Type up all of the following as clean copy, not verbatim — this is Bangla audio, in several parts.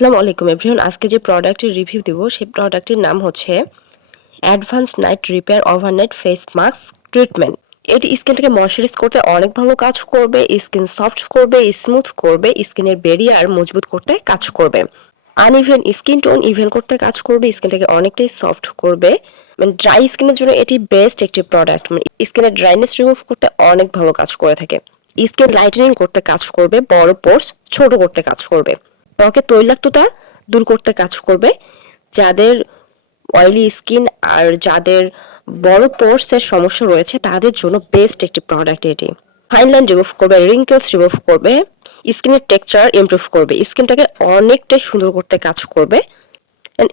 আসসালামু আলাইকুম এভরিওয়ান। আজকে যে প্রোডাক্টের রিভিউ দেব সেই প্রোডাক্টের নাম হচ্ছে advance night repair overnight face mask treatment. এটি স্কিনটাকে ময়শ্চারাইজ করতে অনেক ভালো কাজ করবে, স্কিন সফট করবে, স্মুথ করবে, স্কিনের ব্যারিয়ার মজবুত করতে কাজ করবে, আনইভেন স্কিন টোন ইভেন করতে কাজ করবে, স্কিনটাকে অনেকটাই সফট করবে। মানে ড্রাই স্কিনের জন্য এটি বেস্ট একটি প্রোডাক্ট। মানে স্কিনের ড্রাইনেস রিমুভ করতে অনেক ভালো কাজ করে থাকে, স্কিন লাইটেনিং করতে কাজ করবে, বড় পোর্স ছোট করতে কাজ করবে, ত্বকে তৈলাক্ততা দূর করতে কাজ করবে। যাদের অয়েলি স্কিন আর যাদের বড় পোর্সের সমস্যা রয়েছে তাদের জন্য বেস্ট একটি প্রোডাক্ট এটি। ফাইন লাইন রিমুভ করবে, রিঙ্কেলস রিমুভ করবে, স্কিনের টেক্সচার ইমপ্রুভ করবে, স্কিনটাকে অনেকটাই সুন্দর করতে কাজ করবে।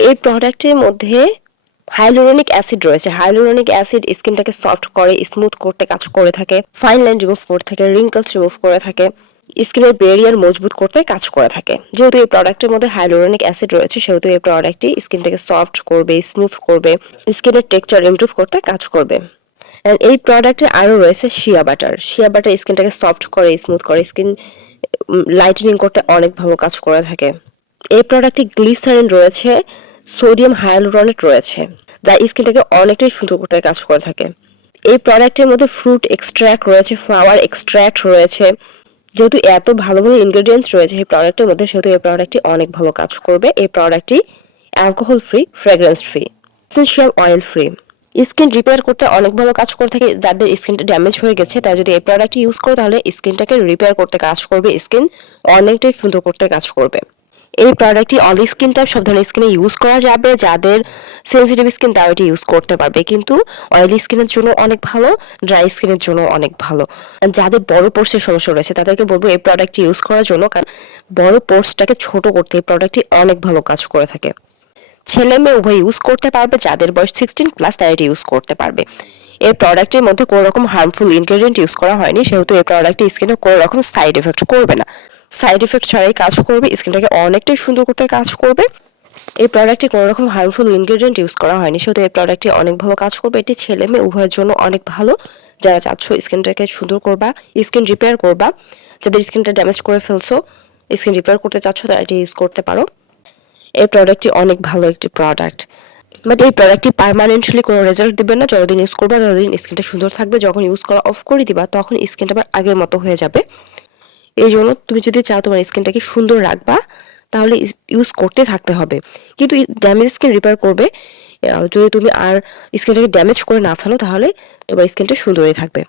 এই প্রোডাক্টের মধ্যে হাইলুরোনিক অ্যাসিড রয়েছে। হাইলুরোনিক অ্যাসিড স্কিনটাকে সফট করে, স্মুথ করতে কাজ করে থাকে, ফাইন লাইন রিমুভ করে থাকে, রিঙ্কেলস রিমুভ করে থাকে, স্কিনের ব্যারিয়ার মজবুত করতে কাজ করে থাকে। যেহেতু এই প্রোডাক্টের মধ্যে হাইলুরোনিক অ্যাসিড রয়েছে সেহেতু এই প্রোডাক্টটি স্কিনটাকে সফট করবে, স্মুথ করবে, স্কিনের টেক্সচার ইমপ্রুভ করতে কাজ করবে। এই প্রোডাক্টে আরও রয়েছে শিয়া বাটার। শিয়া বাটার স্কিনটাকে সফট করে, স্মুথ করে, স্কিন লাইটেনিং করতে অনেক ভালো কাজ করে থাকে। এই প্রোডাক্টে গ্লিসারিন রয়েছে, সোডিয়াম হায়ালুরোনেট রয়েছে, যা স্কিনটাকে অনেকটাই সুন্দর করতে কাজ করে থাকে। এই প্রোডাক্টের মধ্যে ফ্রুট এক্সট্র্যাক্ট রয়েছে, ফ্লাওয়ার এক্সট্র্যাক্ট রয়েছে। যেহেতু এত ভালো ভালো ইনগ্রেডিয়েন্টস রয়েছে এই প্রোডাক্টের মধ্যে সেহেতু এই প্রোডাক্টটি অনেক ভালো কাজ করবে। এই প্রোডাক্টটি alcohol free, fragrance free, essential oil free, skin repair করতে অনেক ভালো কাজ করে থাকে। যাদের স্কিনটা ড্যামেজ হয়ে গেছে তারা যদি এই প্রোডাক্টটি ইউজ করে তাহলে স্কিনটাকে রিপেয়ার করতে কাজ করবে, স্কিন অনেকটাই সুন্দর করতে কাজ করবে। এই প্রোডাক্টটি অল স্কিন টাইপ সব ধরনের স্কিনে ইউজ করা যাবে। যাদের সেনসিটিভ স্কিন তারা এটি ইউজ করতে পারবে, কিন্তু অয়েলি স্কিনের জন্য অনেক ভালো, ড্রাই স্কিনের জন্য অনেক ভালো। যাদের বড় পোর্সের সমস্যা রয়েছে তাদেরকে বলবো এই প্রোডাক্টটি ইউজ করার জন্য, কারণ বড় পোর্সটাকে ছোট করতে এই প্রোডাক্টটি অনেক ভালো কাজ করে থাকে। ছেলে মেয়ে উভয় ইউজ করতে পারবে, যাদের বয়স 16+ তারা এটি ইউজ করতে পারবে। এই প্রোডাক্টের মধ্যে কোনো রকম হার্মফুল ইনগ্রেডিয়েন্ট ইউজ করা হয়নি সেহেতু এই প্রোডাক্টটি স্কিনে কোনো রকম সাইড এফেক্ট করবে না। সাইড এফেক্ট ছাড়াই কাজ করবে, স্কিনটাকে অনেকটাই সুন্দর করতে কাজ করবে। এই প্রোডাক্টে কোনো রকম হার্মফুল ইনগ্রেডিয়েন্ট ইউজ করা হয়নি সেহেতু এই প্রোডাক্টটি অনেক ভালো কাজ করবে। এটি ছেলে মেয়ে উভয়ের জন্য অনেক ভালো। যারা চাচ্ছ স্কিনটাকে সুন্দর করবা, স্কিন রিপেয়ার করবা, যাদের স্কিনটা ড্যামেজ করে ফেলছো, স্কিন রিপেয়ার করতে চাচ্ছ তারা এটি ইউজ করতে পারো। এই প্রোডাক্টটি অনেক ভালো একটি প্রোডাক্ট, বাট এই প্রোডাক্টটি পার্মানেন্টলি কোনো রেজাল্ট দেবে না। যতদিন ইউজ করবা ততদিন স্কিনটা সুন্দর থাকবে, যখন ইউজ করা অফ করে দিবা তখন স্কিনটা আবার আগের মতো হয়ে যাবে। এই জন্য তুমি যদি চাও তোমার স্কিনটাকে সুন্দর রাখবা তাহলে ইউজ করতে থাকতে হবে, কিন্তু ড্যামেজ স্কিন রিপেয়ার করবে। যদি তুমি আর স্কিনটাকে ড্যামেজ করে না ফেলো তাহলে তোমার স্কিনটা সুন্দরই থাকবে।